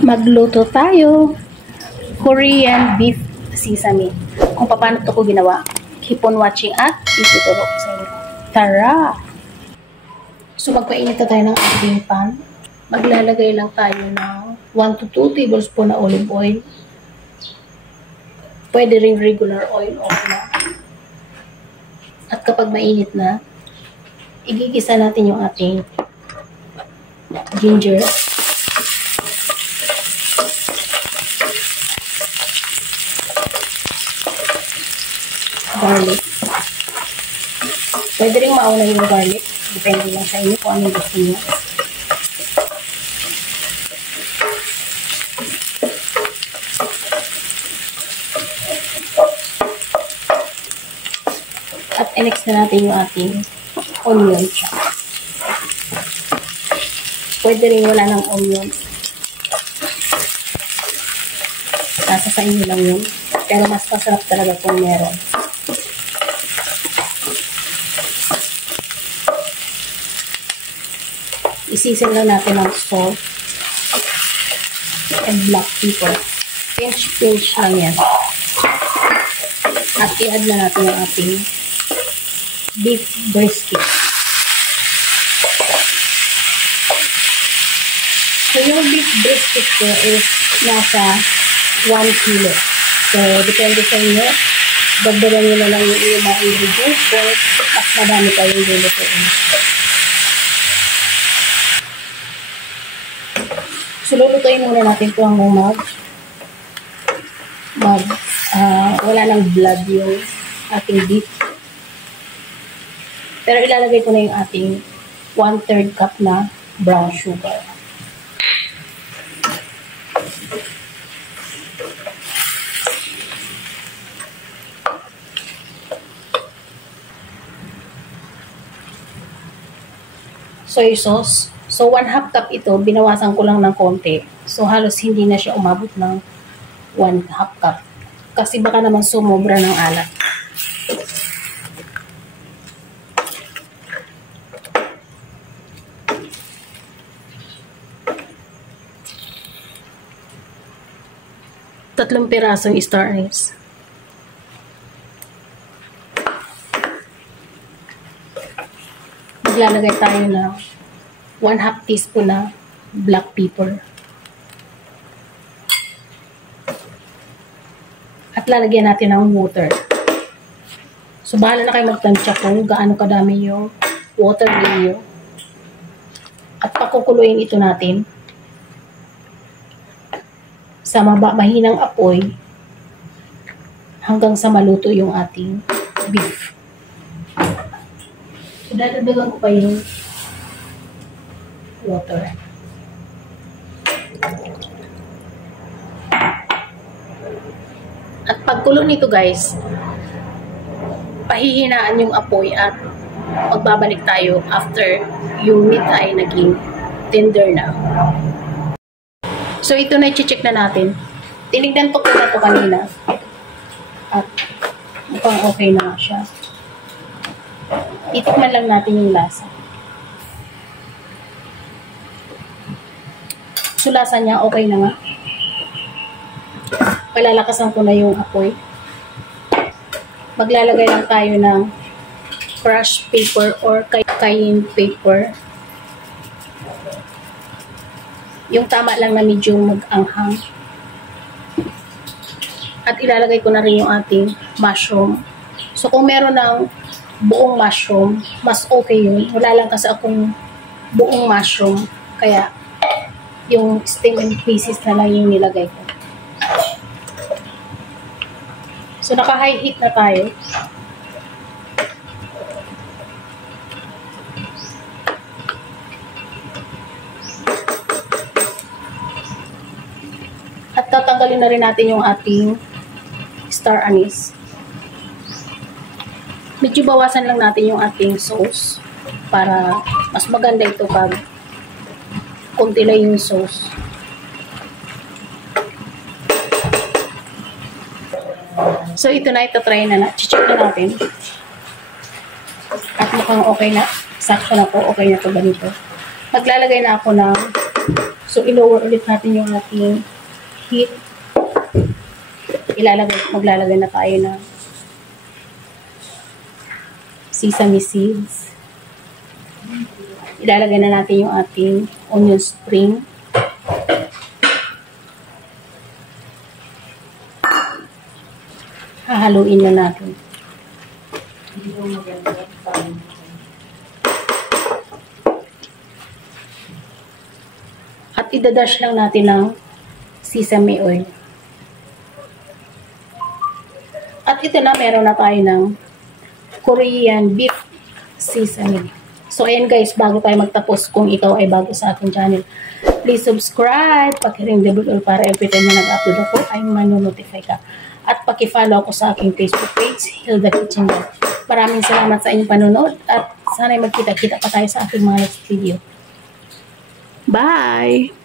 Magluto tayo. Korean beef sesame. Kung paano ito ko ginawa, keep on watching at ituturo ko sa inyo. Tara! So magpainit na tayo ng ating pan. Maglalagay lang tayo ng 1 to 2 tablespoon na olive oil. Pwede ring regular oil o na. At kapag mainit na, igigisa natin yung ating ginger. Garlic. Pwede rin mauna yung garlic. Depende lang sa inyo kung anong gusto niyo. At i-next na natin yung ating onion chops. Pwede rin wala ng onion. Nasa sa inyo lang yun. Pero mas masarap talaga kung meron. Isisin lang natin ang salt and black pepper. Pinch lang yan. At i-add na natin yung ating beef brisket. So, yung beef brisket ko is nasa 1 kilo. So, depende sa inyo. Dagdagan nyo na lang yung mga ingredients or mas madami kayong lulutuin. So, lulutuin muna natin ito hanggang wala ng blood yung ating beef. Pero ilalagay ko na yung ating 1/3 cup na brown sugar. Soy sauce. So, 1/2 cup ito, binawasan ko lang ng konti. So, halos hindi na siya umabot ng 1/2 cup. Kasi baka naman sumobra ng alat. Tatlong pirasong star anise. Maglalagay tayo ng 1/2 teaspoon na black pepper. At lalagyan natin ng water. So, bahala na kayo magtansya kung gaano kadami yung water ninyo. At pakukuluin ito natin sa mahinang apoy hanggang sa maluto yung ating beef. So, dadagdagan ko pa yung water. At pagkulo nito guys, pahihinaan yung apoy at magbabalik tayo after yung meat ay naging tender na. So ito na i-check na natin. Tinignan ko na ito kanina. At mukhang okay na nga siya. Itikman lang natin yung lasa. So, lasa niya, okay na nga. Palalakasan ko na yung apoy. Maglalagay lang tayo ng crushed paper or cayenne paper. Yung tama lang na medyo mag-anghang. At ilalagay ko na rin yung ating mushroom. So, kung meron ng buong mushroom, mas okay yun. Wala lang kasi akong buong mushroom. Kaya, yung stem and pieces na lang yung nilagay ko. So, naka-high heat na tayo. At tatanggalin na rin natin yung ating star anise. Medyo bawasan lang natin yung ating sauce para mas maganda ito pag kunti lang yung sauce. So, ito na, ito-try na. Check na natin. At mukhang okay na. Sakto na po. Okay na to ganito. Maglalagay na ako ng So, i-lower ulit natin yung ating heat. Maglalagay na tayo ng sesame seeds. Ilalagay na natin yung ating onion spring. Hahaluin na natin. At idadash lang natin ng sesame oil. At ito na, meron na tayo ng Korean beef sesame. So, ayan guys, bago tayo magtapos, kung ikaw ay bago sa aking channel, please subscribe, paki-ring the bell para every time na nag-upload ako ay manonotify ka. At paki-follow ako sa aking Facebook page, Hilda Kitchen. Maraming salamat sa inyong panonood at sana'y magkita-kita pa tayo sa aking mga next video. Bye!